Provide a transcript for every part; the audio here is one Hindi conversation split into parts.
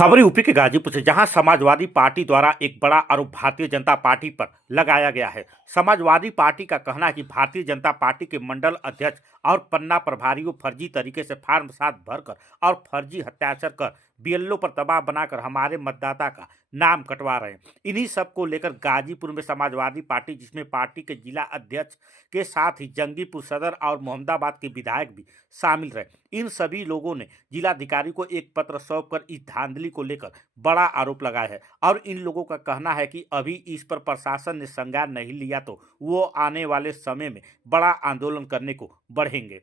खबर यूपी के गाजीपुर से, जहां समाजवादी पार्टी द्वारा एक बड़ा आरोप भारतीय जनता पार्टी पर लगाया गया है। समाजवादी पार्टी का कहना है कि भारतीय जनता पार्टी के मंडल अध्यक्ष और पन्ना प्रभारियों फर्जी तरीके से फार्म 7 भरकर और फर्जी हस्ताक्षर कर बीएलओ पर दबाव बनाकर हमारे मतदाता का नाम कटवा रहे हैं। इन्हीं सब को लेकर गाजीपुर में समाजवादी पार्टी, जिसमें पार्टी के जिला अध्यक्ष के साथ ही जंगीपुर सदर और मोहम्मदाबाद के विधायक भी शामिल रहे, इन सभी लोगों ने जिलाधिकारी को एक पत्र सौंपकर इस धांधली को लेकर बड़ा आरोप लगाया है। और इन लोगों का कहना है कि अभी इस पर प्रशासन ने संज्ञान नहीं लिया तो वो आने वाले समय में बड़ा आंदोलन करने को बढ़ेंगे।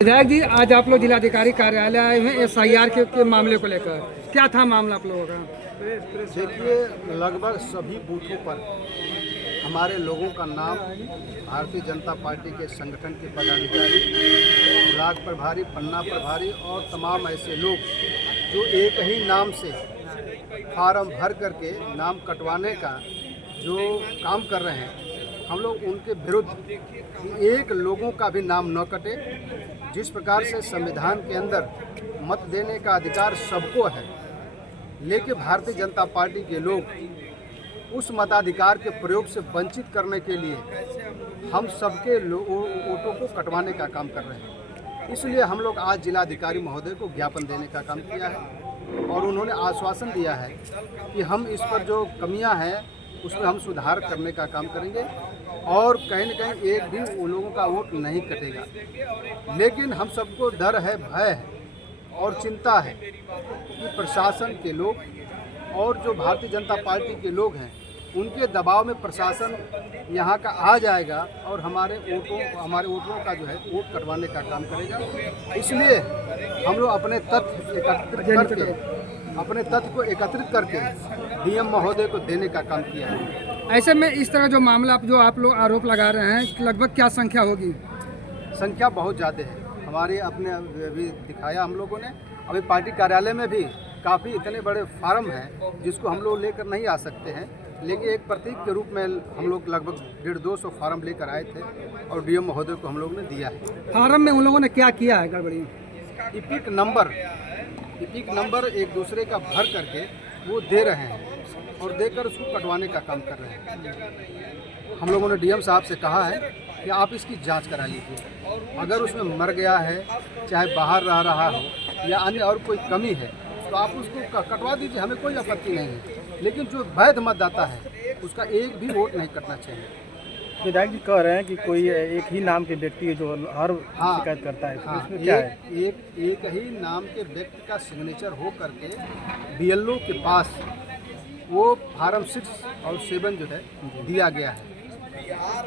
विधायक जी, आज आप लोग जिलाधिकारी कार्यालय आए हुए एसआईआर के मामले को लेकर, क्या था मामला आप लोगों का? देखिए, लगभग सभी बूथों पर हमारे लोगों का नाम भारतीय जनता पार्टी के संगठन के पदाधिकारी, ब्लॉक प्रभारी, पन्ना प्रभारी और तमाम ऐसे लोग जो एक ही नाम से फार्म भर करके नाम कटवाने का जो काम कर रहे हैं, हम लोग उनके विरुद्ध एक लोगों का भी नाम न कटे। जिस प्रकार से संविधान के अंदर मत देने का अधिकार सबको है, लेकिन भारतीय जनता पार्टी के लोग उस मताधिकार के प्रयोग से वंचित करने के लिए हम सबके वोटों को कटवाने का काम कर रहे हैं। इसलिए हम लोग आज जिलाधिकारी महोदय को ज्ञापन देने का काम किया है और उन्होंने आश्वासन दिया है कि हम इस पर जो कमियां हैं उसमें हम सुधार करने का काम करेंगे और कहीं न कहीं एक भी उन लोगों का वोट नहीं कटेगा। लेकिन हम सबको डर है, भय है और चिंता है कि प्रशासन के लोग और जो भारतीय जनता पार्टी के लोग हैं उनके दबाव में प्रशासन यहाँ का आ जाएगा और हमारे वोटरों का जो है वोट कटवाने का काम करेगा। इसलिए हम लोग अपने तथ्य को एकत्रित करके डीएम महोदय को देने का काम किया है। ऐसे में इस तरह जो मामला जो आप लोग आरोप लगा रहे हैं, लगभग क्या संख्या होगी? संख्या बहुत ज़्यादा है। हमारे अपने अभी दिखाया हम लोगों ने, अभी पार्टी कार्यालय में भी काफ़ी इतने बड़े फार्म हैं जिसको हम लोग लेकर नहीं आ सकते हैं, लेकिन एक प्रतीक के रूप में हम लोग लगभग 150-200 फार्म लेकर आए थे और डीएम महोदय को हम लोग ने दिया है। फार्म में उन लोगों ने क्या किया है गड़बड़ी? इपिक नंबर एक दूसरे का भर करके वो दे रहे हैं और देकर उसको कटवाने का काम कर रहे हैं। हम लोगों ने डीएम साहब से कहा है कि आप इसकी जांच करा लीजिए, अगर उसमें मर गया है, चाहे बाहर रह रहा हो या अन्य और कोई कमी है तो आप उसको कटवा दीजिए, हमें कोई आपत्ति नहीं है। लेकिन जो वैध मतदाता है उसका एक भी वोट नहीं कटना चाहिए। विधायक जी कह रहे हैं कि कोई एक ही नाम के व्यक्ति जो हर शिकायत करता है, हाँ, इसमें क्या है? एक ही नाम के व्यक्ति का सिग्नेचर हो करके बीएलओ के पास वो फार्म 6 और 7 जो है दिया गया है।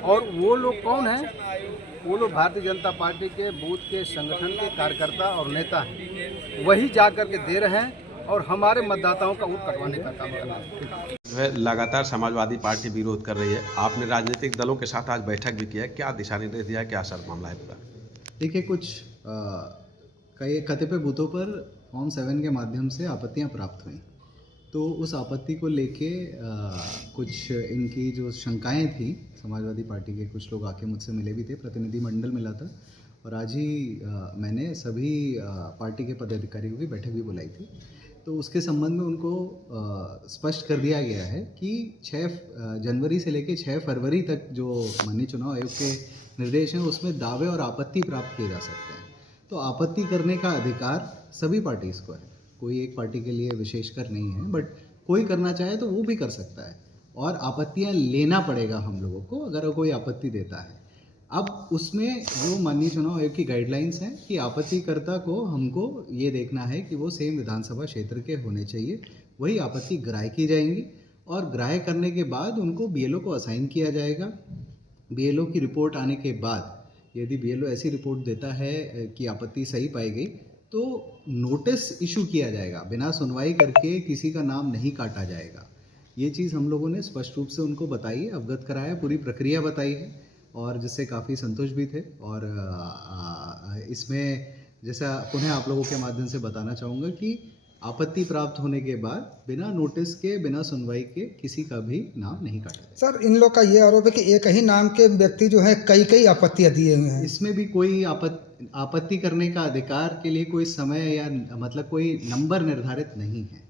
और वो लोग कौन हैं? वो लोग भारतीय जनता पार्टी के बूथ के संगठन के कार्यकर्ता और नेता हैं, वही जा कर के दे रहे हैं और हमारे मतदाताओं का वोट कटवाने का काम कर रहे हैं। लगातार समाजवादी पार्टी विरोध कर रही है, आपने राजनीतिक दलों के साथ आज बैठक भी किया है, क्या दिशा निर्देश दिया है, क्या सर मामला है पूरा? देखिए, कुछ कई कतिपय बूथों पर फॉर्म 7 के माध्यम से आपत्तियां प्राप्त हुई, तो उस आपत्ति को लेके कुछ इनकी जो शंकाएं थी, समाजवादी पार्टी के कुछ लोग आके मुझसे मिले भी थे, प्रतिनिधिमंडल मिला था और आज ही मैंने सभी पार्टी के पदाधिकारियों की बैठक भी बुलाई थी। तो उसके संबंध में उनको स्पष्ट कर दिया गया है कि 6 जनवरी से लेकर 6 फरवरी तक जो माननीय चुनाव आयोग के निर्देश हैं उसमें दावे और आपत्ति प्राप्त किए जा सकते हैं। तो आपत्ति करने का अधिकार सभी पार्टीज़ को है, कोई एक पार्टी के लिए विशेषकर नहीं है, बट कोई करना चाहे तो वो भी कर सकता है और आपत्तियां लेना पड़ेगा हम लोगों को अगर कोई आपत्ति देता है। अब उसमें जो माननीय चुनाव आयोग की गाइडलाइंस हैं कि आपत्तिकर्ता को हमको ये देखना है कि वो सेम विधानसभा क्षेत्र के होने चाहिए, वही आपत्ति ग्राह्य की जाएंगी और ग्राह्य करने के बाद उनको बीएलओ को असाइन किया जाएगा। बीएलओ की रिपोर्ट आने के बाद यदि बीएलओ ऐसी रिपोर्ट देता है कि आपत्ति सही पाई गई तो नोटिस इशू किया जाएगा, बिना सुनवाई करके किसी का नाम नहीं काटा जाएगा। ये चीज़ हम लोगों ने स्पष्ट रूप से उनको बताई, अवगत कराया, पूरी प्रक्रिया बताई है और जिससे काफ़ी संतुष्ट भी थे। और इसमें जैसा पुनः आप लोगों के माध्यम से बताना चाहूँगा कि आपत्ति प्राप्त होने के बाद बिना नोटिस के, बिना सुनवाई के किसी का भी नाम नहीं काटा जाए। सर, इन लोग का ये आरोप है कि एक ही नाम के व्यक्ति जो है कई आपत्तियां दिए हुए हैं। इसमें भी कोई आपत्ति करने का अधिकार के लिए कोई समय या मतलब कोई नंबर निर्धारित नहीं है।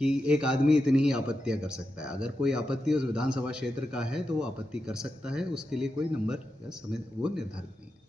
कि एक आदमी इतनी ही आपत्तियां कर सकता है। अगर कोई आपत्ति उस विधानसभा क्षेत्र का है तो वो आपत्ति कर सकता है, उसके लिए कोई नंबर या समय वो निर्धारित नहीं है।